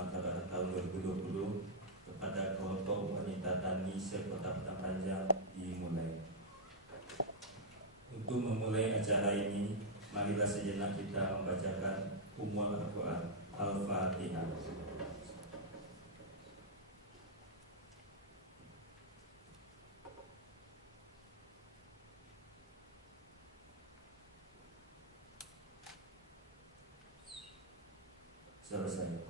Sumatera Barat tahun 2020 kepada kelompok wanita tani se-Kota Padang Panjang dimulai. Untuk memulai acara ini, marilah sejenak kita membacakan Ummul Al-Quran Al-Fatihah. Selesai.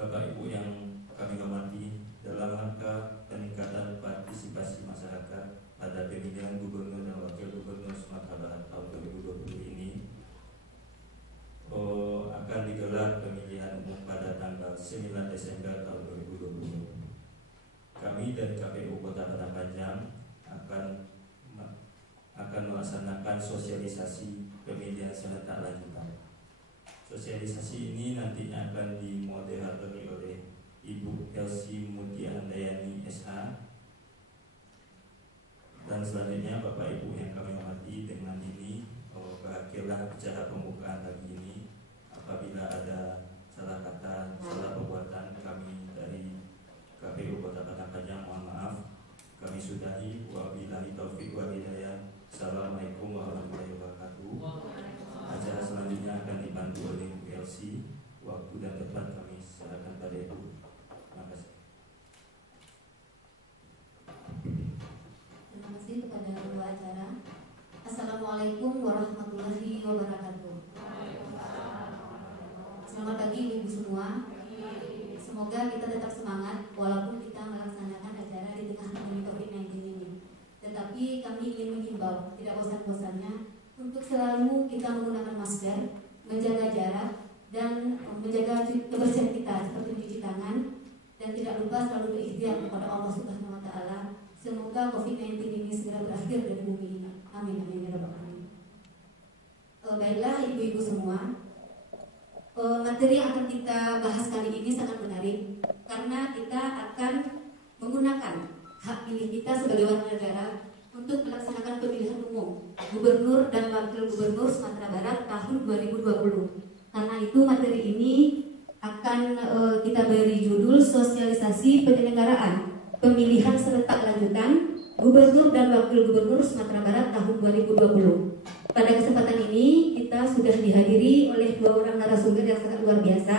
Bapak Ibu yang kami hormati, dalam rangka peningkatan partisipasi masyarakat pada pemilihan Gubernur dan Wakil Gubernur Sumatera Barat tahun 2020 ini akan digelar pemilihan umum pada tanggal 9 Desember tahun 2020. Kami dari KPU Kota Padang Panjang akan melaksanakan sosialisasi pemilihan serentak lanjutan. Sosialisasi ini nantinya akan dimoderatori oleh Ibu Elsie Mutia Handayani SH. Dan selanjutnya Bapak Ibu yang kami hormati, dengan ini berakhirlah acara pembukaan pagi ini. Apabila ada salah kata, salah perbuatan, kami dari KPU Kota Padang Panjang mohon maaf. Kami sudahi. Wabillahi taufiq wal hidayah. Assalamualaikum warahmatullahi wabarakatuh. Acara selanjutnya akan dipandu oleh Bu Elsie. Waktu dan tempat kami serahkan pada Ibu. Terima kasih. Terima kasih kepada ketua acara. Assalamualaikum warahmatullahi wabarakatuh. Selamat pagi Ibu semua. Semoga kita tetap semangat walaupun kita melaksanakan acara di tengah pandemi COVID-19 ini. Tetapi kami ingin menghimbau tidak bosan-bosannya untuk selalu kita menggunakan masker, menjaga jarak, dan menjaga kebersihan kita seperti mencuci tangan, dan tidak lupa selalu berikhtiar kepada Allah Subhanahu wa Ta'ala. Semoga COVID-19 ini segera berakhir dari bumi ini. Amin amin ya rabbal alamin. Baiklah ibu-ibu semua, materi yang akan kita bahas kali ini sangat menarik karena kita akan menggunakan hak pilih kita sebagai warga negara untuk melaksanakan pemilihan umum Gubernur dan Wakil Gubernur Sumatera Barat tahun 2020. Karena itu materi ini akan kita beri judul sosialisasi penyelenggaraan pemilihan serentak lanjutan Gubernur dan Wakil Gubernur Sumatera Barat tahun 2020. Pada kesempatan ini kita sudah dihadiri oleh dua orang narasumber yang sangat luar biasa.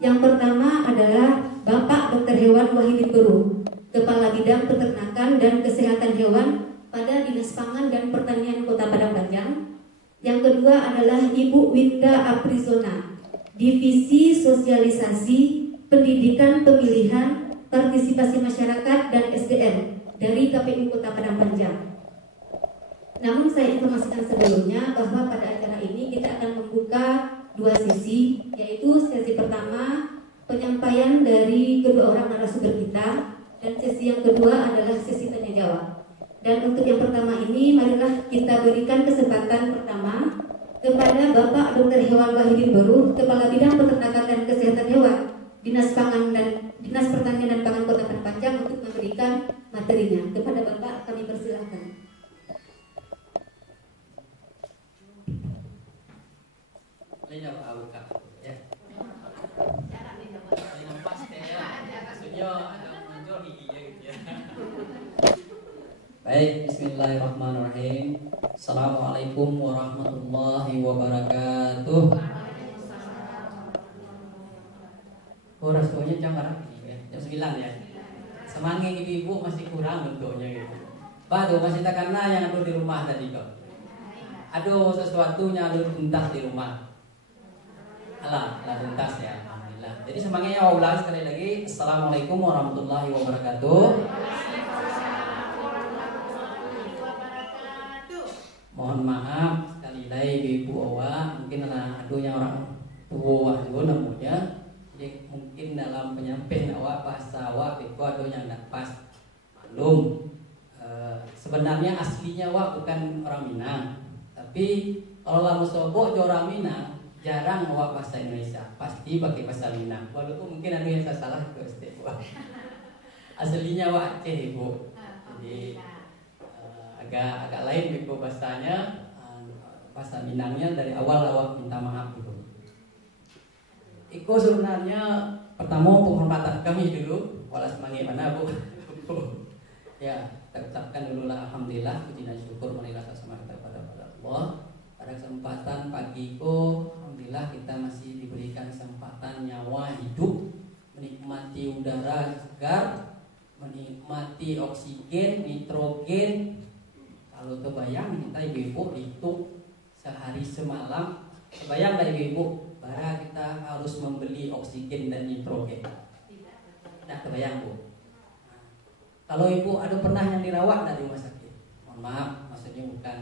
Yang pertama adalah Bapak Dr. Hewan Wahidin Beruh, Kepala Bidang Peternakan dan Kesehatan Hewan pada Dinas Pangan dan Pertanian Kota Padang Panjang. Yang kedua adalah Ibu Winda Aprizona, Divisi Sosialisasi Pendidikan Pemilihan Partisipasi Masyarakat dan SDM dari KPU Kota Padang Panjang. Namun saya informasikan sebelumnya bahwa pada acara ini kita akan membuka dua sesi, yaitu sesi pertama penyampaian dari kedua orang narasumber kita, dan sesi yang kedua adalah sesi tanya jawab. Dan untuk yang pertama ini, marilah kita berikan kesempatan pertama kepada Bapak Dr. Hewan Wahidin Beruh, Kepala Bidang Peternakan dan Kesehatan Hewan Dinas Pangan dan Dinas Pertanian dan Pangan Kota Padang Panjang untuk memberikan materinya. Kepada Bapak kami persilahkan. Baik, bismillahirrahmanirrahim. Assalamualaikum warahmatullahi wabarakatuh. Oh, rasanya jangan ya. Jam 9 ya. Semangat ibu-ibu masih kurang bentuknya gitu. Pak, tuh masih tak karena yang ada di rumah tadi kok. Aduh, sesuatunya ada tuntas di rumah. Alah tuntas ya, alhamdulillah. Jadi semangatnya ulang sekali lagi. Assalamualaikum warahmatullahi wabarakatuh. Mohon maaf sekali lagi ibu Owa, mungkin aduh yang orang tua juga namanya. Jadi mungkin dalam penyampaian awak bahasa awak itu aduh yang tidak pas. Maklum. Sebenarnya aslinya awak bukan orang Minang, tapi kalau lama sobok orang Minang jarang awak bahasa Indonesia, pasti pakai bahasa Minang. Walaupun mungkin ada yang saya salah ke Ibu. Aslinya awak Aceh ibu. Jadi agak lain ibu bahasanya, bahasa Minangnya dari awal awak minta maaf ibu. Iko sebenarnya pertama penghormatan kami dulu, walau bagaimana Bu. Ya, kita ucapkan dulu lah alhamdulillah, puji dan syukur marilah sama kita kepada Allah. Pada kesempatan pagi ko, alhamdulillah kita masih diberikan kesempatan nyawa hidup, menikmati udara segar, menikmati oksigen, nitrogen. Kalau terbayang kita ibu-ibu itu sehari semalam, terbayang dari ibu-ibu bara kita harus membeli oksigen dan nitrogen. Tidak terbayang Bu. Nah, kalau ibu ada pernah yang dirawat dari rumah sakit, mohon maaf, maksudnya bukan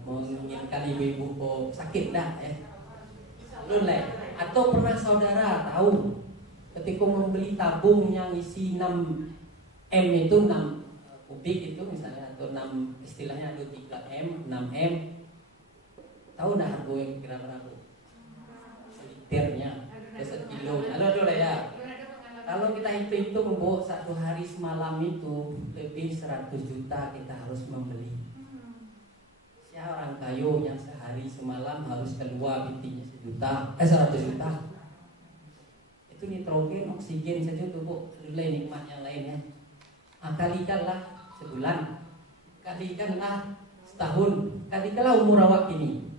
menginginkan ibu-ibu sakit dah ya. Lulai. Atau pernah saudara tahu ketika membeli tabung yang isi 6 M itu 6 kubik itu misalnya, atau 6 istilahnya ada 3 M, 6 M. Tahu dah harga yang kira-kira liternya, sekilo. Halo lah ya. Kalau kita hitung Bu, satu hari semalam itu lebih 100 juta kita harus membeli. Siapa orang kayu yang sehari semalam harus keluar bintinya 100 juta. Itu nitrogen, oksigen saja tuh Bu. Mulai nikmat yang lain ya. Kalikanlah sebulan, kalikanlah setahun, kalikanlah umur awak ini.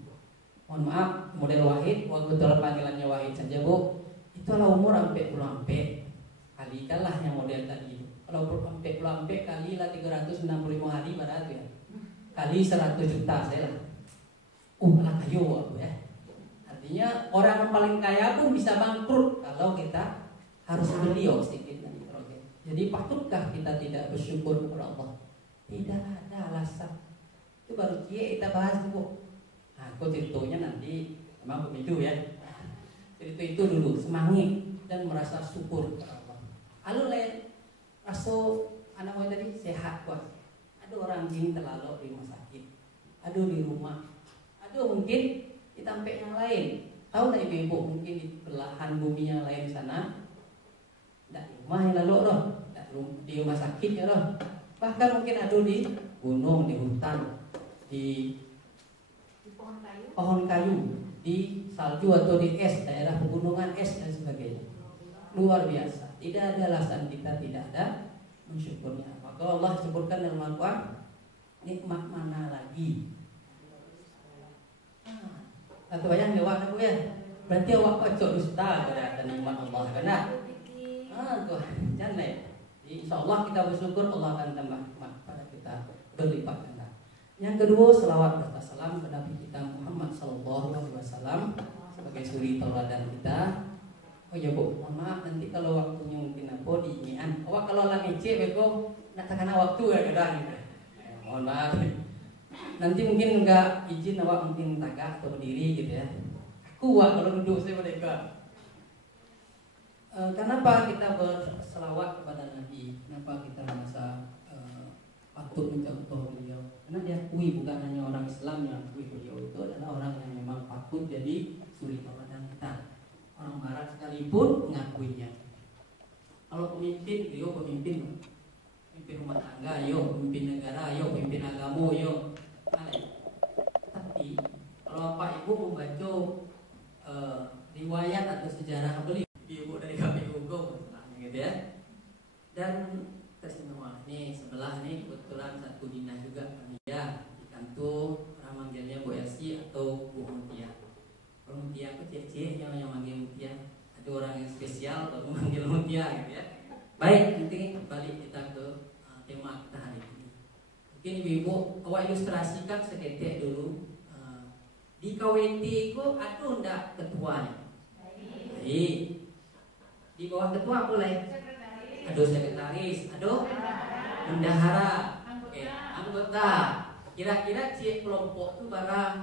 Mohon maaf, model Wahid, waktu dalam panggilannya Wahid saja Bu, itulah umur sampai puluh ampe. Kalikanlah yang model tadi. Kalau sampai puluh ampe kalilah 365 hari berarti ya. Kali 100 juta saya lah. Malah kayu aku ya. Artinya orang yang paling kaya pun bisa bangkrut kalau kita harus beli oksigen dan nitrogen. Jadi patutkah kita tidak bersyukur kepada Allah? Tidak ada alasan. Itu baru kita bahas Bu. Nah, aku ceritanya nanti memang begitu ya. Cerita itu dulu semangat dan merasa syukur kepada Allah. Lalu lain rasa anak mau tadi sehat kuat. Ada orang gini terlalu di rumah sakit, ada di rumah, ada mungkin di tempat yang lain. Tahu tak ibu-ibu mungkin di belahan bumi yang lain sana, tidak di rumah yang lalu loh, di rumah sakitnya loh. Bahkan mungkin ada di gunung, di hutan, di pohon kayu, di salju atau di es, daerah pegunungan es dan sebagainya. Luar biasa. Tidak ada alasan kita tidak ada mensyukurnya. Maka Allah sebutkan dalam Al-Quran, nikmat mana lagi? Satu bayang jawab aku ya. Berarti awak pacok dusta kepada nikmat Allah, benar? Tuh, jangan ya. Insya Allah kita bersyukur, Allah akan tambah nikmat pada kita berlipat ganda. Yang kedua, selawat serta salam kepada Nabi kita Muhammad SAW sebagai suri tauladan kita. Oh ya Bu, mohon maaf nanti kalau waktunya mungkin apa diingian. Awak kalau lagi ngecek beko nak takana waktu ya kadang gitu. Mohon maaf. Nanti mungkin enggak izin awak mungkin tagak atau berdiri gitu ya. Aku kalau duduk saya mereka. Kenapa kita berselawat kepada Nabi? Kenapa kita merasa patut mencontoh beliau? Karena diakui bukan hanya orang Islam yang akui beliau itu adalah orang yang memang patut jadi suri tauladan kita. Orang Barat sekalipun mengakuinya. Kalau pemimpin, beliau pemimpin rumah tangga, ayo pemimpin negara, ayo pemimpin agama, ayo. Tapi kalau Bapak Ibu membaca riwayat atau sejarah beliau, ibu dari KPU gitu ya. Dan tersenyum nih sebelah nih kebetulan satu dinas juga kami ya di kantor orang manggilnya Bu Elsi atau Bu Mutia. Kalau Mutia aku cek yang manggil Mutia. Ada orang yang spesial baru manggil Mutia gitu ya. Baik, nanti balik kita ke tema kita hari ini. Mungkin ibu-ibu awak ilustrasikan seketik dulu. Di KWT itu ada enggak ketuanya? Baik. Di bawah ketua boleh? Ada sekretaris, ada bendahara, anggota. Kira-kira cik kelompok itu barang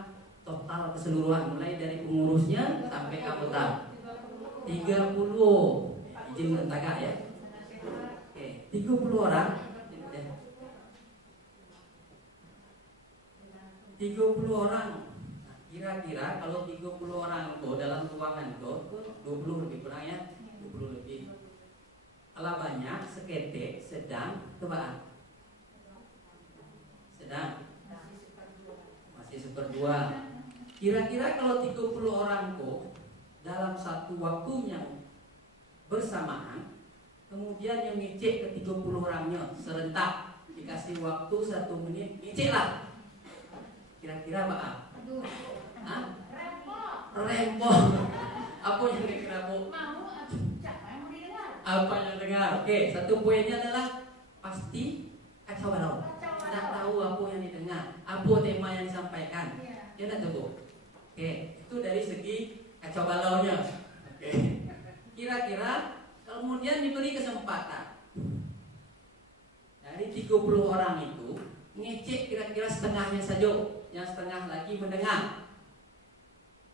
total keseluruhan mulai dari pengurusnya sampai anggota 30. Izin mentagak ya. Oke, 30 orang. 30 orang. Kira-kira kalau 30 orang itu dalam ruangan itu 20 lebih kurang ya, 20 lebih. Kalau banyak, seketik, sedang, tebaan. Sedang masih 1/2. Kira-kira kalau 30 orang kok dalam satu waktu yang bersamaan, kemudian yang ngecek ke 30 orangnya serentak, dikasih waktu 1 menit, ngecek lah. Kira-kira apa? Hah? Rempong. Apa yang kira-kira Bu? Apa yang dengar? Oke, 1 poinnya adalah pasti kacau balau. Tidak tahu apa yang didengar, apa tema yang disampaikan. Ya tidak tahu. Oke, itu dari segi kacau balaunya. Oke. Kira-kira kemudian diberi kesempatan dari 30 orang itu ngecek kira-kira setengahnya saja, yang setengah lagi mendengar.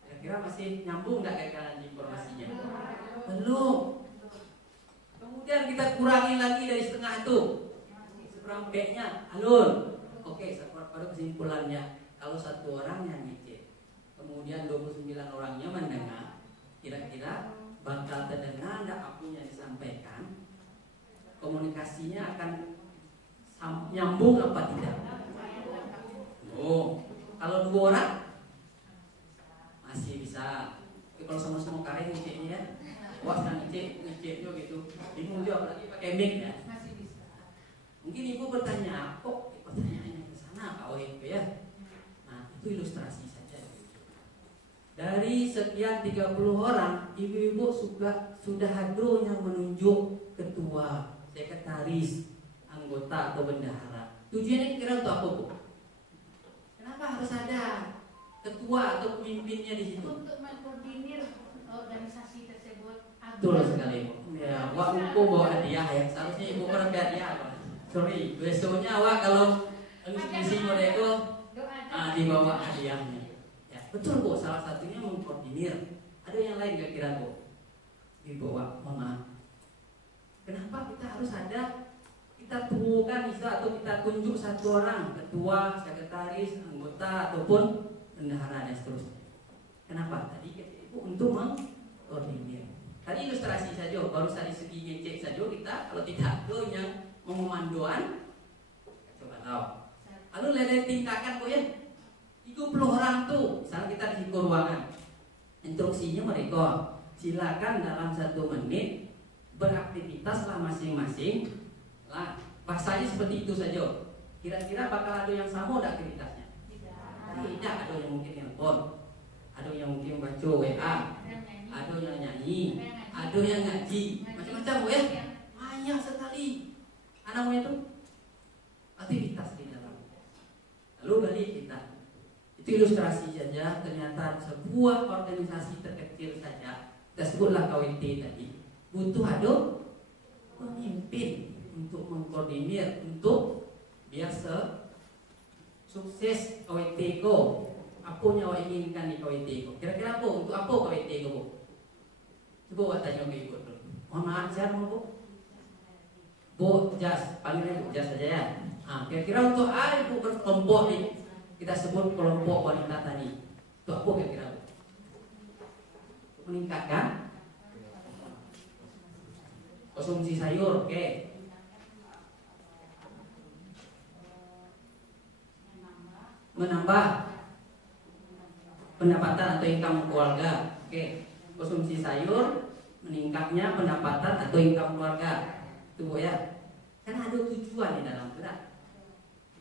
Kira-kira masih nyambung nggak kira-kira informasinya? Belum. Kemudian kita kurangi lagi dari setengah itu, seperempatnya alun. Oke, pada kesimpulannya, kalau 1 orang yang ngecek, kemudian 29 orangnya mendengar, kira-kira bakal terdengar enggak apa yang disampaikan? Komunikasinya akan nyambung apa tidak? Oh, kalau 2 orang masih bisa. Tapi kalau sama-sama karen ngeceknya ya, wah kan ngeceknya gitu, bingung juga apalagi pakai mic ya. Mungkin ibu bertanya, kok pertanyaannya ke sana Pak itu ya? Nah, itu ilustrasi saja. Dari sekian 30 orang, ibu-ibu sudah ada yang menunjuk ketua, sekretaris, anggota atau bendahara. Tujuannya kira untuk apa, Bu? Kenapa harus ada ketua atau pemimpinnya di situ? Untuk mengkoordinir organisasi tersebut. Betul sekali, Bu. Ya, wak aku bawa hadiah ya. Seharusnya ibu orang hadiah, Pak. Sorry, besoknya wak kalau ngisi mereka dibawa hadiahnya. Ya, betul Bu, salah satunya mengkoordinir. Ada yang lain gak kira Bu? Ibu wak, mohon maaf. Kenapa kita harus ada? Kita tubuhkan atau kita tunjuk 1 orang, ketua, sekretaris, anggota ataupun bendahara dan seterusnya. Kenapa? Tadi Ibu untuk mengkoordinir. Tadi ilustrasi saja, baru dari segi ngecek saja kita. Kalau tidak ada yang memanduan, coba tahu. Lalu ada tindakan Bu ya. 30 orang tuh, misalnya kita di ruangan. Instruksinya mereka, silakan dalam 1 menit beraktivitaslah masing-masing. Nah, bahasanya seperti itu saja. Kira-kira bakal ada yang sama tidak aktivitasnya? Tidak, ada yang mungkin telepon, ada yang mungkin baca WA, ada yang nyanyi, ada yang ngaji, macam-macam Bu ya. Banyak sekali anaknya itu aktivitas di dalam. Lalu balik kita. Itu ilustrasi saja. Ternyata sebuah organisasi terkecil saja, kita sebutlah KWT tadi, butuh ada pemimpin untuk mengkoordinir, untuk biasa sukses KWT ko. Apa yang awak inginkan di KWT ko? Kira-kira apa? Untuk apa KWT ko, Bu? Coba awak tanya ke ibu dulu. Mohon maaf, siapa Bu? Bu Jas, panggilnya Bu Jas saja ya. Kira-kira untuk apa Ibu berkelompok nih? Kita sebut kelompok wanita tadi. Untuk apa kira-kira Bu? Untuk meningkatkan konsumsi sayur, oke. Menambah pendapatan atau income keluarga, oke. Konsumsi sayur, meningkatnya pendapatan atau income keluarga, itu Bu ya. Kan ada tujuan di dalam gerak.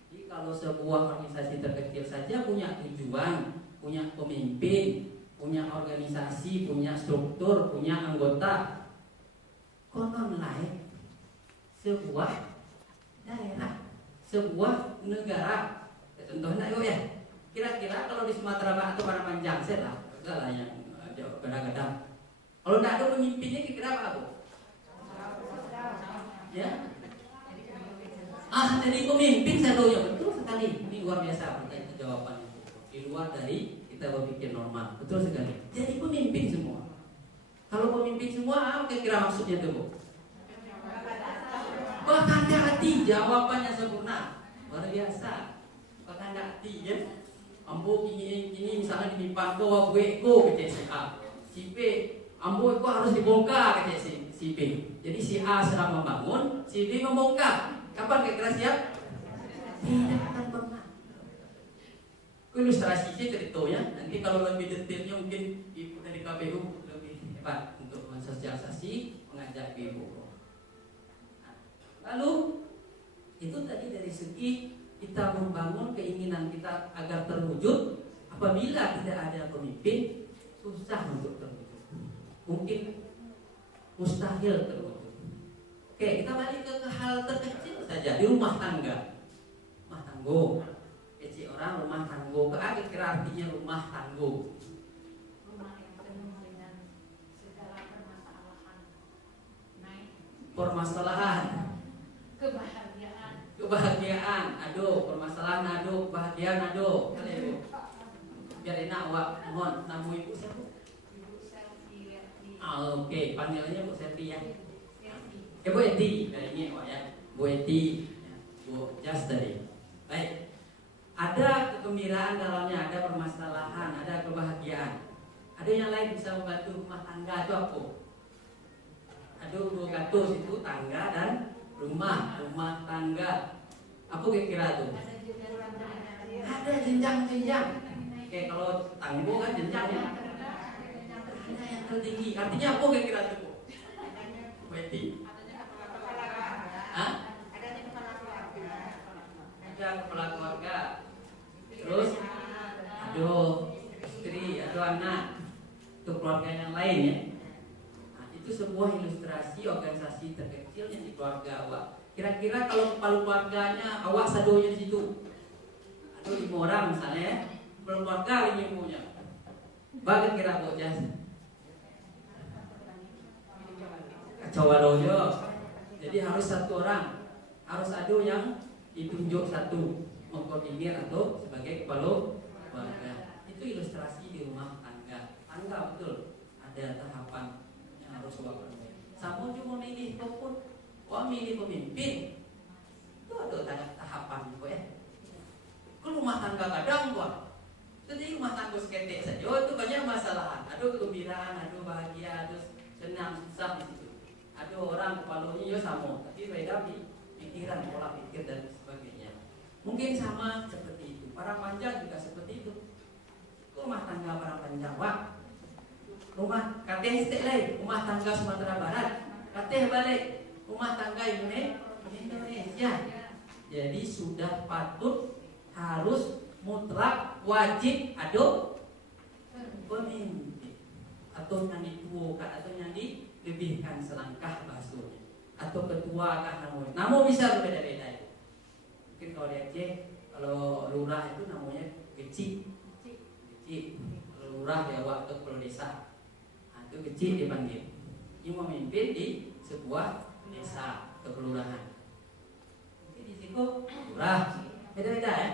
Jadi kalau sebuah organisasi terkecil saja punya tujuan, punya pemimpin, punya organisasi, punya struktur, punya anggota. Konon lain sebuah daerah, sebuah negara. Contohnya ya, kira-kira kalau di Sumatera Barat atau Padang Panjang, saya lah yang kadang-kadang. Kalau tidak ada pemimpinnya, kira-kira apa Bu? Ya? Jadi pemimpin saya tahu ya, betul sekali. Ini luar biasa pertanyaan jawabannya. Di luar dari kita berpikir normal, betul sekali. Jadi pemimpin semua. Kalau pemimpin semua, apa kira-kira maksudnya itu Bu? Bahkan hati, jawabannya sempurna, luar biasa. Bahkan hati ya. Ambo ini misalnya di pantau gue ko ke si A, si B, ambo itu harus dibongkar ke si B. Jadi si A sedang membangun, si B membongkar. Kapan kira-kira siap? Tidak akan pernah. Ilustrasinya ceritanya, nanti kalau lebih detailnya mungkin ibu dari KPU lebih hebat untuk mensosialisasi, mengajak ibu. Lalu itu tadi dari segi kita membangun keinginan kita agar terwujud. Apabila tidak ada pemimpin, susah untuk terwujud. Mungkin mustahil terwujud. Oke, kita balik ke hal terkecil saja di rumah tangga. Rumah tanggo. Kecil orang rumah tanggo. Kira artinya rumah tanggo. Rumah yang penuh dengan segala permasalahan. Naik. Permasalahan. Kebahagiaan, aduh, permasalahan, aduh, kebahagiaan, aduh. Kali ibu. Biar enak, Wak. Mohon, nama ibu siapa? Ibu Selfie. Oke, panggilannya Bu Selfie ya. Selfie. Ya Bu Eti, dari ini Wak ya. Bu Eti, ya. Bu Jas tadi. Baik. Ada kegembiraan dalamnya, ada permasalahan, ada kebahagiaan. Ada yang lain bisa membantu rumah tangga itu apa? Ada dua katus itu tangga dan rumah tangga. Apa kira-kira tuh? Ada jenjang-jenjang. Oke, kalau tanggo kan jenjang ya. Ada yang tertinggi. Artinya apa kira-kira tuh, Bu? Weti. Hah? Ada kepala keluarga. Terus ada istri, ada anak. Itu keluarga yang lain ya. Nah, itu sebuah ilustrasi organisasi terkecil yang di keluarga awak. Kira-kira kalau kepala keluarganya awak sadonya di situ. Ada 5 orang misalnya ya. Kepala keluarga ini punya. Bagai kira Bu Jas. Kacau loyo. Jadi harus satu orang. Harus ada yang ditunjuk satu mengkoordinir atau sebagai kepala keluarga. Itu ilustrasi di rumah tangga. Tangga betul. Ada tahapan yang harus awak penuhi. Sama juga memilih pun. Wah milih pemimpin itu ada tahapan kok ya. Ke rumah tangga kadang gua. Jadi rumah tangga seketik saja itu banyak masalah. Ada kegembiraan, ada bahagia, ada senang, susah di situ. Ada orang kepalanya ya sama, tapi beda pikiran, pola pikir dan sebagainya. Mungkin sama seperti itu. Para panja juga seperti itu. Rumah tangga para Panjawa. Rumah kateh lain, rumah tangga Sumatera Barat. Kateh balik. Rumah tangga Indonesia. Jadi sudah patut, harus, mutlak, wajib ada pemimpin atau yang dituakan atau yang dilebihkan selangkah bahasanya atau ketua kah namun bisa berbeda-beda itu. Mungkin kalau di Aceh, kalau lurah itu namanya kecil. Kalau lurah di awak atau kepala desa, nah, itu kecil dipanggil. Ini memimpin di sebuah desa atau kelurahan. Mungkin di situ lurah beda-beda ya.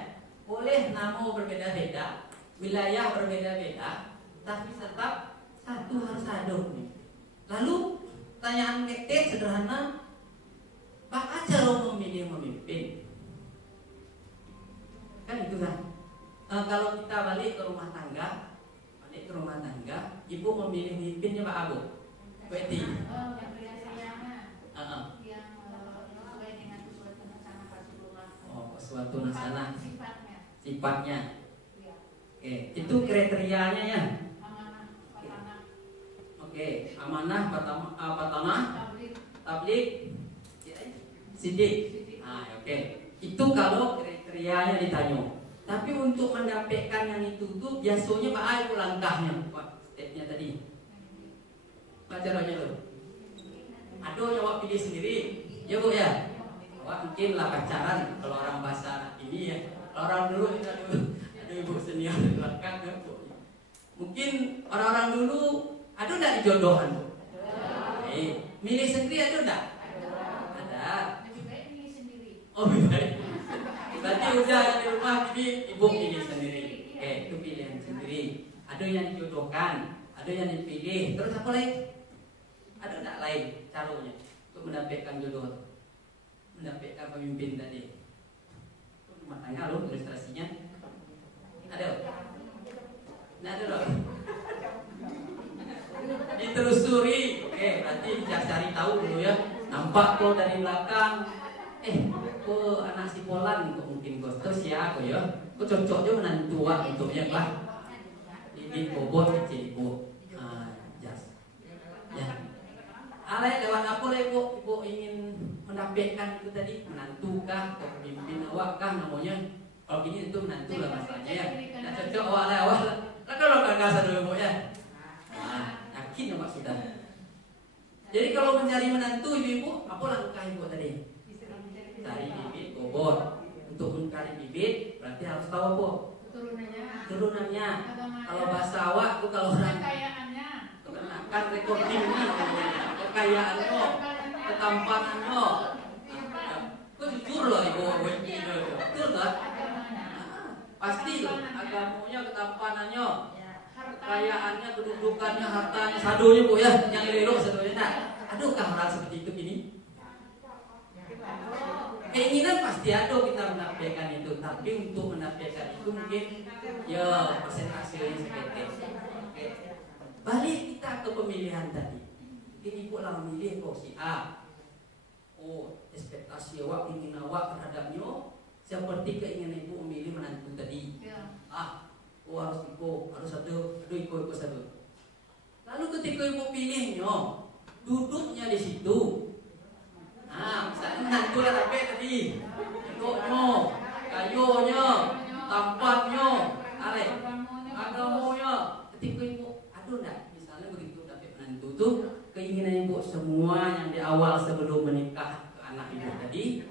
Boleh nama berbeda-beda, wilayah berbeda-beda, tapi tetap satu harus ada. Lalu pertanyaan kete sederhana, bagaimana cara memilih memimpin? Kan itu kan. Kalau kita balik ke rumah tangga, ibu memilih pemimpinnya Pak Abu. Beti. Suatu nasana sifatnya. Oke, itu kriterianya ya. Oke, amanah, patanah, tablik, sidik. Nah, oke. Itu kalau kriterianya ditanya. Tapi untuk mendapatkan yang itu tuh biasanya Pak Ayu langkahnya, Pak. Stepnya tadi. Apa caranya lo? Aduh, nyawa pilih sendiri. Ya Bu ya. Mungkin lah pacaran kalau orang bahasa ini ya. Kalau orang dulu itu ada ibu senior di belakang ya, Bu. Mungkin orang-orang dulu ada enggak dijodohan, Bu? Milih sendiri ada enggak? Ada. Lebih baik milih sendiri. Oh, lebih baik. Berarti udah di rumah jadi ibu pilih sendiri. Itu pilihan sendiri. Ada yang dijodohkan, ada yang dipilih. Terus apa lagi? Ada enggak lain caranya untuk mendapatkan jodoh? Mendapatkan pemimpin tadi. Rumah tangga loh ilustrasinya. Ada? Nah, ada loh. Ditelusuri. Oke, berarti cari tahu dulu ya. Nampak kalau dari belakang, ko anak si Polan ko mungkin ko to siya ko ya. Ko cocok jo menantu untuknya lah. Bibit bobot kecil ibu. Jas. Ya. Alay lewat apa lah ibu ingin menampilkan itu tadi menantu kah atau pemimpin awak kah namanya. Kalau gini itu menantu lah masalahnya ya. Nah cocok awak lah. Lah kalau kagak sadar ibu ya. Yakin awak sudah. Jadi kalau mencari menantu ibu, apa langkah ibu tadi? Cari bibit bobot. Untuk mencari bibit berarti harus tahu apa? Turunannya. Kalau bahasa awak tuh kalau orang kenakan recording nih, kekayaannya, ketampanannya. Kok jujur loh ibu, betul kan? Pasti loh, agamanya, ketampanannya, kekayaannya, kedudukannya, hartanya, sadonya bu ya, yang elok sadonya. Nah, adukah orang seperti itu ini? Keinginan pasti ada kita menampilkan itu, tapi untuk menampilkan itu mungkin ya persentasenya seketik. Balik kita ke pemilihan tadi. Ini ibu lah memilih si A. Oh, ekspektasi awak, ingin awak terhadapnya seperti keinginan ibu memilih menantu tadi. Harus ikut satu. Lalu ketika ibu pilihnya, duduknya di situ. Nah, misalnya menantu lah tapi tadi, duduknya, kayunya, tampannya, agamanya. Ketika ibu, misalnya begitu dapat menantu tuh, keinginan ibu semua yang di awal sebelum menikah ke anak ibu tadi,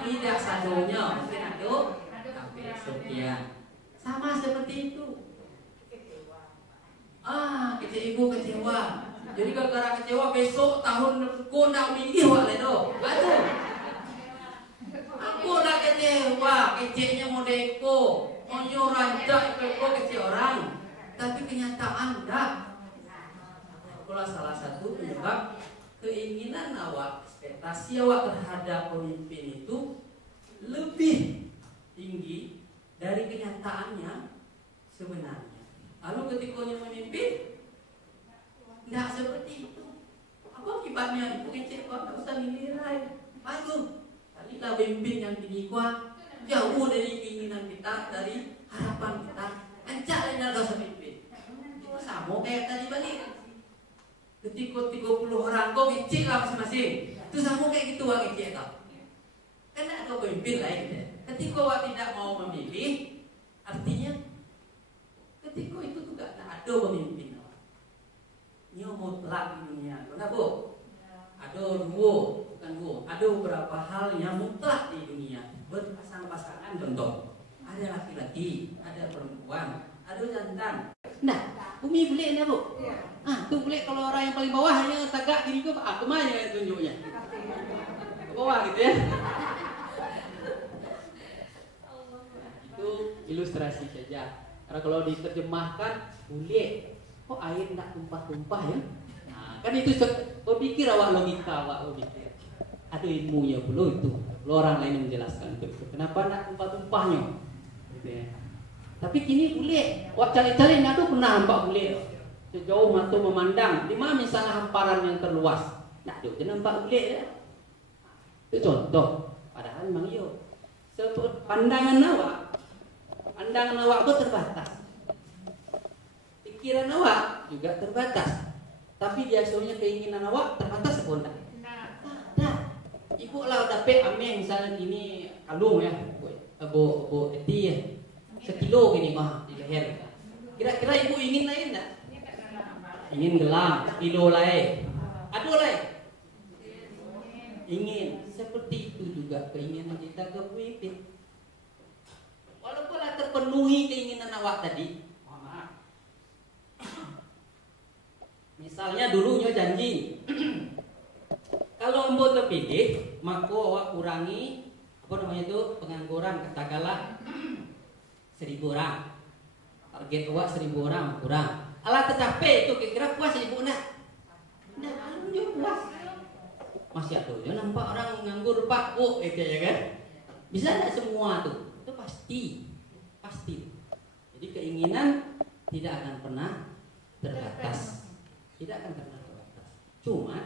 tidak sadonya, mungkin ada, tapi setia. Sama seperti itu. Kecewa. Jadi gara-gara kecewa besok tahun ko nak milih wak ledo. Aduh. Aku nak kecewa, keceknya modeko, monyo rancak ko kece orang. Tapi kenyataan enggak. Itulah salah satu penyebab keinginan awak, ekspektasi awak terhadap pemimpin itu lebih tinggi dari kenyataannya sebenarnya. Lalu ketika yang memimpin tidak seperti itu. Apa akibatnya? Ibu kecil kok tak usah dinilai. Bagus. Tadilah pemimpin yang tinggi kuat jauh dari keinginan kita, dari harapan kita. Ancak lainnya dosa pemimpin. Itu sama kayak tadi balik. Ketika 30 orang kok kecil lah masing-masing. Itu sama kayak gitu wak kecil tak. Karena ada pemimpin lain. Ketika wak tidak mau memilih, artinya ketika itu juga tak ada pemimpin. Ini mutlak di dunia. Kenapa bu? Ada ada beberapa hal yang mutlak di dunia. Berpasang-pasangan contoh. Ada laki-laki, ada perempuan, ada jantan. Nah, bumi boleh ni bu? Tu boleh kalau orang yang paling bawahnya tagak gini ke kemana ya tunjuknya? Ke bawah gitu ya. Itu ilustrasi saja. Karena kalau diterjemahkan boleh. Kok air nak tumpah-tumpah ya? Nah, kan itu berpikir awak logika awak berpikir. Ada ilmunya pula itu. Lo orang lain yang menjelaskan itu. Kenapa nak tumpah-tumpahnya? Gitu ya. Tapi kini boleh. Awak cari-cari nak tu pernah nampak boleh. Sejauh mata memandang. Di mana misalnya hamparan yang terluas. Nak tu dia nampak boleh ya. Itu contoh. Padahal memang iya. Pandangan awak tu terbatas. Pikiran awak juga terbatas. Tapi biasanya keinginan awak terbatas pun tak? Tak. Ibu lah dapat ameng misalnya gini kalung ya, bu eti ya, sekilo gini mah di leher. Kira-kira ibu ingin lain tak? Ingin gelang, sekilo lain. Aduh lain. Ingin. Seperti itu juga keinginan kita ke pemimpin. Walaupun lah terpenuhi keinginan awak tadi. Misalnya dulunya janji kalau embo terpilih maka awak kurangi pengangguran katakanlah 1.000 orang. Target awak 1.000 orang kurang. Alah tercapai itu kira-kira puas ibu nak? Nah, alhamdulillah puas. Masih ada je nampak orang nganggur pak bu gitu ya kan? Bisa enggak semua tuh? Itu pasti. Jadi keinginan tidak akan pernah terbatas. Tidak akan pernah terbatas. Cuma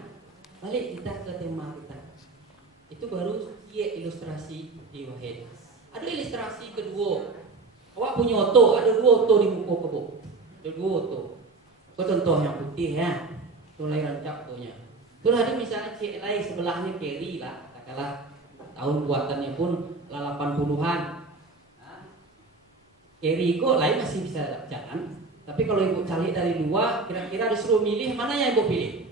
balik kita ke tema kita. Itu baru ilustrasi di wahid. Ada ilustrasi kedua. Awak punya oto, ada 2 oto di muka kebo. Ada 2 oto. Kau contoh yang putih ya. Itu lain rancak otonya. Itu ada misalnya cik lain sebelahnya carry lah. Katakanlah tahun buatannya pun 80-an. Carry kok lain masih bisa jalan. Tapi kalau ibu cari dari luar, kira-kira disuruh milih mana yang ibu pilih?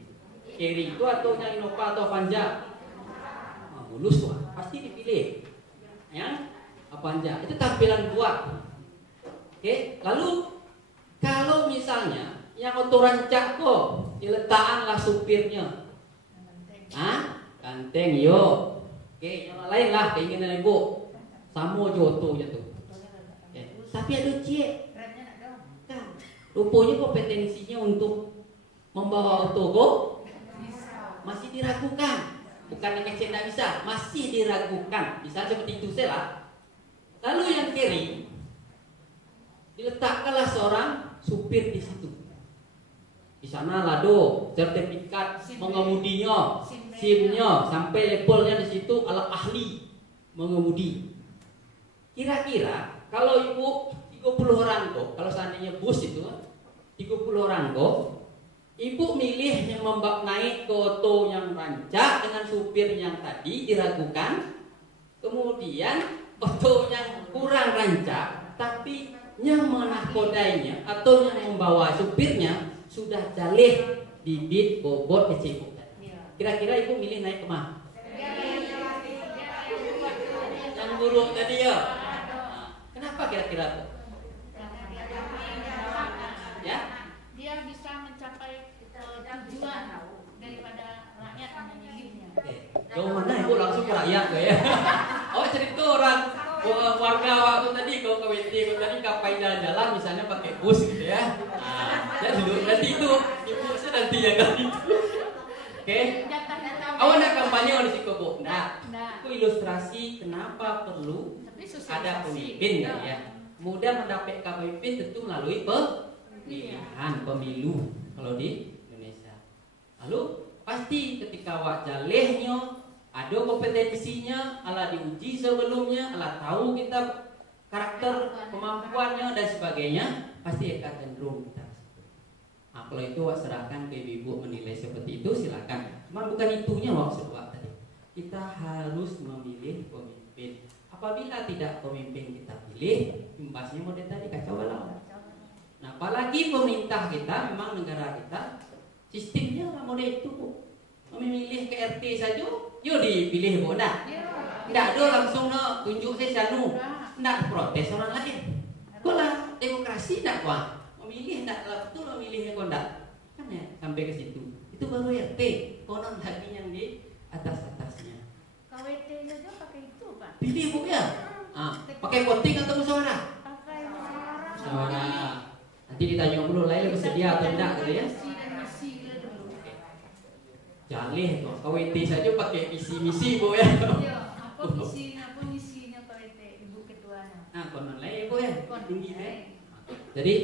Carry itu atau yang Innova atau Avanza? Mulus tuh, pasti dipilih yang Avanza. Itu tampilan luar. Oke, lalu kalau misalnya yang oto rancak kok diletakkanlah supirnya, ganteng yo. Oke, yang lain lah keinginan ibu sama jotonya tuh. Tapi ada cik, rupanya kompetensinya untuk membawa oto kok masih diragukan. Bukan yang kecil tidak bisa, masih diragukan. Bisa seperti itu lah. Lalu yang carry diletakkanlah seorang supir di situ. Di sana lado, sertifikat mengemudinya, SIM-nya, sampai levelnya di situ alat ahli mengemudi. Kira-kira kalau ibu 30 orang kok, kalau seandainya bus itu 30 orang kok, ibu milih yang naik ke oto yang rancak dengan supir yang tadi diragukan. Kemudian oto yang kurang rancak tapi yang menakodainya atau yang membawa supirnya sudah jaleh bibit bobot kecil. Kira-kira ibu milih naik kemana? Yang buruk tadi ya. Kenapa kira-kira? Ya? Dia bisa mencapai tujuan daripada rakyat memilihnya. Jauh mana ibu langsung ke rakyat ya? Oh cerita orang warga waktu tadi kau KWT kau tadi kapai jalan-jalan misalnya pakai bus gitu ya. Jadi dulu nanti itu ibu saya nanti yang kali itu. Oke. Awak nak kampanye di situ bu? Nah, itu ilustrasi kenapa perlu ada pemimpin ya. Kemudian mendapat pemimpin tentu melalui pemilihan pemilu kalau di Indonesia. Lalu pasti ketika awak jalehnya ada kompetensinya, ala diuji sebelumnya, ala tahu kita karakter kemampuannya dan sebagainya, pasti akan cenderung kita. Nah, kalau itu awak serahkan ke ibu menilai seperti itu silakan. Cuma bukan itunya maksud awak tadi. Kita harus memilih pemimpin. Apabila tidak pemimpin kita pilih, imbasnya model tadi kacau balau. Nah, apalagi pemerintah kita, memang negara kita sistemnya model itu bu. Memilih ke RT saja, yo dipilih bu, enggak? Enggak ada langsung no, tunjuk saya sanu, enggak protes orang lain. Kok lah demokrasi enggak wah? Memilih enggak betul memilihnya kok enggak? Kan ya sampai ke situ. Itu baru RT, konon lagi yang di atas-atasnya. KWT saja pakai itu pak. Pilih bu ya? Pakai voting atau musyawarah? Pakai musyawarah. Musyawarah. Nanti ditanya dulu lain bersedia atau enggak gitu ya? Jalih kok, KWT saja pakai misi-misi bu ya. Iya, apa misinya KWT ibu ketuanya. Nah, konon lain bu ya, tinggi ya. Eh. Jadi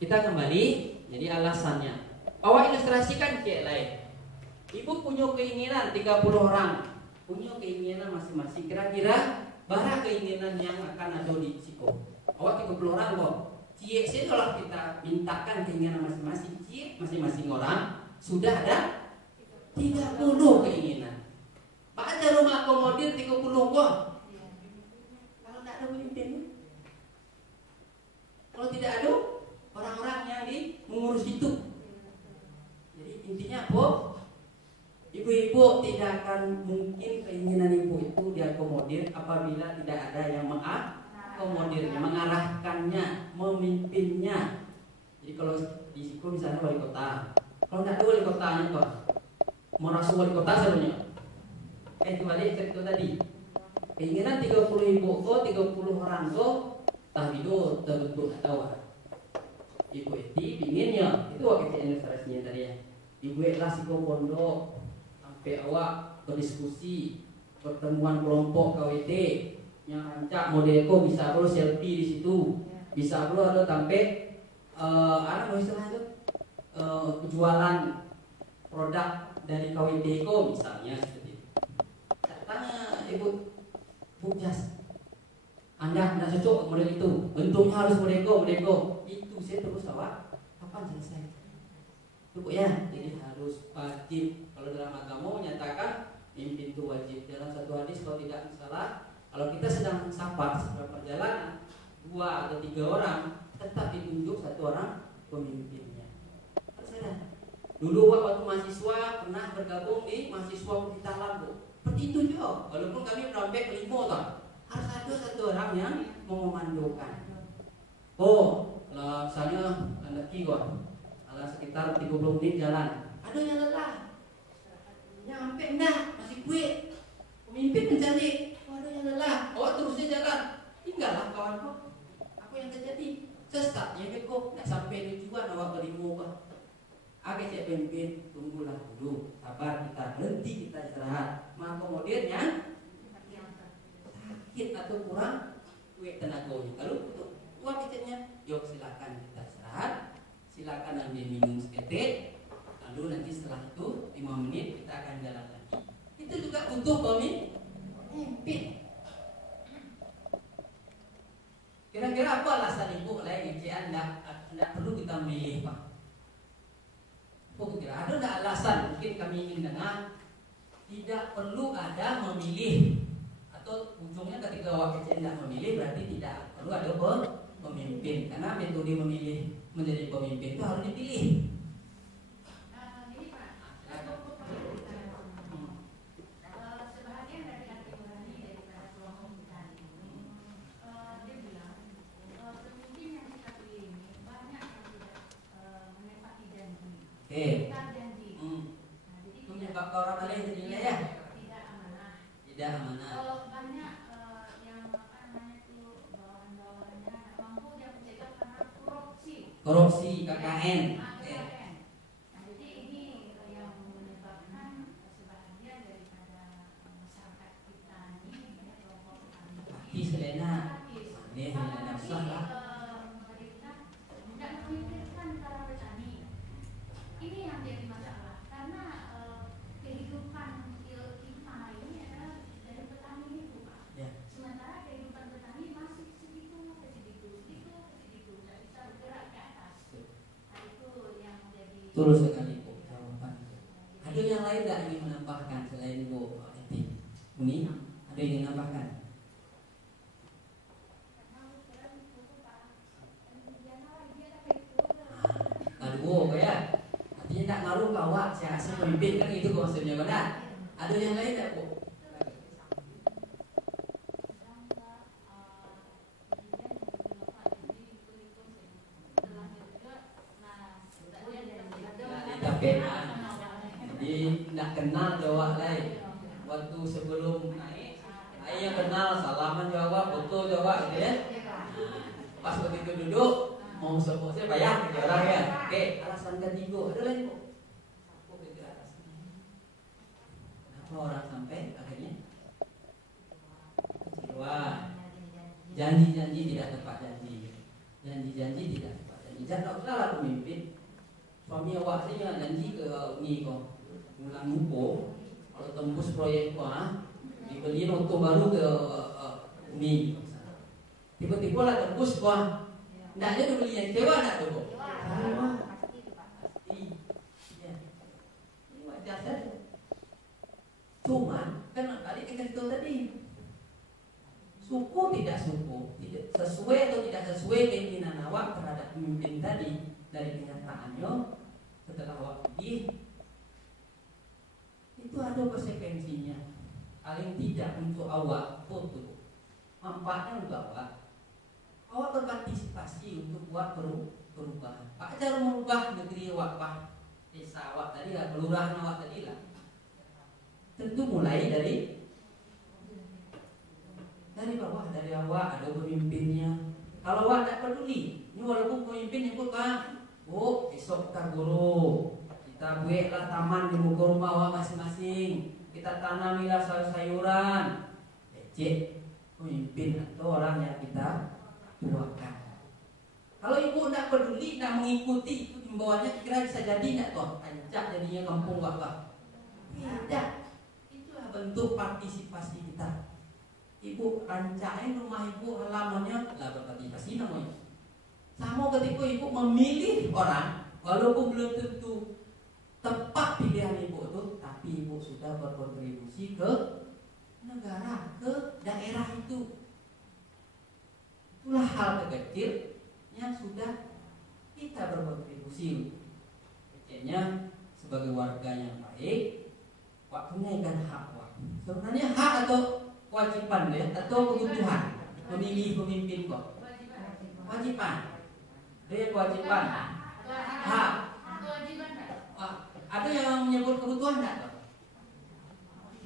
kita kembali, jadi alasannya. Awak ilustrasikan kayak lain. Ibu punya keinginan 30 orang, punya keinginan masing-masing. Kira-kira bara keinginan yang akan ada di Siko. Awak 30 orang kok. Cie setelah kita mintakan keinginan masing-masing, cie masing-masing orang sudah ada 30 keinginan. Baca rumah akomodir 30 kok. Kalau tidak ada pemimpin, kalau tidak ada orang-orang yang mengurus itu. Jadi intinya apa? Ibu-ibu tidak akan mungkin keinginan ibu itu diakomodir apabila tidak ada yang mengakomodirnya, mengarahkannya, memimpinnya. Jadi kalau di Siko misalnya wali kota, kalau tidak ada wali kotanya kok, merasa wali kota sebenarnya. Itu balik cerita tadi. Keinginan 30 ibu kok, 30 orang kok, tapi itu terbentuk tahu. Ibu itu pinginnya, itu waktu ilustrasinya tadi ya. Ibu lah Siko pondok, sampai awak berdiskusi, pertemuan kelompok KWT yang rancak model kok bisa perlu selfie di situ, bisa perlu ada sampai ada istilahnya jualan produk dari KWT kok misalnya seperti itu. tanya ibu Jas, Anda tidak cocok model itu, bentuknya harus modeko. Itu saya terus awak, kapan selesai? Cukup ya, jadi harus wajib. Kalau dalam agama menyatakan mimpin itu wajib. Dalam satu hadis kalau tidak salah, kalau kita sedang safar, sedang perjalanan 2 atau 3 orang, tetap ditunjuk 1 orang pemimpinnya. Saya dulu waktu mahasiswa pernah bergabung di mahasiswa Universitas Lampung. Seperti itu juga, walaupun kami sampai ke 5 tahun, harus ada 1 orang yang memandukan. Oh, kalau misalnya lagi kok, kalau sekitar 30 menit jalan, ada yang lelah, nyampe enggak, masih kuat. Pemimpin mencari, ada yang lelah, terusnya jalan, tinggallah kawanku, aku yang terjadi, sesat ya kok, nggak sampai tujuan awak berimu pak. Agak siap pemimpin, tunggulah dulu, sabar kita, berhenti kita istirahat. Maka kemudiannya sakit atau kurang kuat tenaganya. Kalau tua kecilnya, yuk silakan kita istirahat, silakan ambil minum seketik, lalu nanti setelah itu 5 menit kita akan jalan lagi. Itu juga butuh pemimpin. Kira-kira apa alasan ibu lain yang tidak perlu kita milih pak? Kira ada tidak alasan mungkin kami ingin dengar tidak perlu ada memilih, atau ujungnya ketika wakil tidak memilih berarti tidak perlu ada pemimpin, karena metode memilih menjadi pemimpin itu harus dipilih. Ini Pak, sebahagian dari hati nurani daripada kelompok kita ini, dia bilang pemimpin yang kita pilih ini banyak yang tidak menepati janji. Ingkar janji. Nah, jadi Itu menyebabkan orang lain jadinya ya tidak amanah. tidak amanah. Kalau banyak yang bawahan-bawahannya nggak mampu, dia mencegah karena korupsi KKN. Nah, jadi ini yang menyebabkan sebahagian daripada masyarakat kita ini kelompok Di Selena ini Selena salah. tidak memikirkan para petani. Ini yang jadi masalah karena kehidupan kita ini adalah dari petani itu Pak. Ya. Sementara kehidupan petani masih segitu, tidak bisa bergerak ke atas. Nah, itu yang jadi. Terus sekali Bu jawaban. Ada yang lain tidak ingin menambahkan selain Bu Eti? Uni, ada yang ingin menambahkan? Ngaruh ya? Artinya tak ngaruh ke awak, saya asal pemimpin kan itu konsepnya benar. Ada yang lain tak Bu? Jadi tidak kenal jawab lain. Waktu sebelum naik, saya yang kenal salaman jawab, foto jawab gitu ya. Pas begitu duduk, mau sebut saya bayar gitu orang ya. Oke, alasan ketiga ada lain kok. Aku ke atas. Kenapa orang sampai akhirnya kecewa? Janji-janji tidak tepat janji. Janji-janji tidak tepat janji. Jangan salah pemimpin. Suami awak saya janji ke ni kok. Mulang mupo, kalau tembus proyek kok, dibeliin auto baru ke ni. Tiba-tiba lah tembus kok. Ndak ada beli yang sewa nak tu kok. Iya. Ini wajar saja. Cuman kan tadi kita tahu tadi. Suku tidak sesuai atau tidak sesuai keinginan awak terhadap pemimpin tadi dari kenyataannya setelah awak pergi itu ada konsekuensinya. Paling tidak untuk awak foto manfaatnya untuk awak berpartisipasi untuk buat perubahan. Pak cara merubah negeri awak, Pak desa awak tadi lah, kelurahan awak tadi lah. Tentu mulai dari bawah, dari awak ada pemimpinnya. Kalau awak tak peduli, ini walaupun pemimpin nyebut kan, Bu, besok kita guru, kita buatlah taman di muka rumah awak masing-masing, kita tanamilah sayur-sayuran. Cek pemimpin atau orang yang kita tuakan. Kalau ibu tak peduli, tak mengikuti itu himbauannya, kira bisa jadi tak toh? Ajak jadinya kampung awak. Tidak. Itulah bentuk partisipasi kita. Ibu rancain rumah ibu halamannya lah berpartisipasi namanya. Sama ketika ibu memilih orang, walaupun belum tentu tepat pilihan ibu itu, tapi ibu sudah berkontribusi ke negara, ke daerah itu. Itulah hal kecil yang sudah kita berkontribusi. Kecilnya sebagai warga yang baik, wak kenaikan hak wak. Sebenarnya hak atau kewajiban ya, atau kebutuhan memilih pemimpin kok. Kewajiban. Dia kewajiban. Hak. Ada yang menyebut kebutuhan enggak?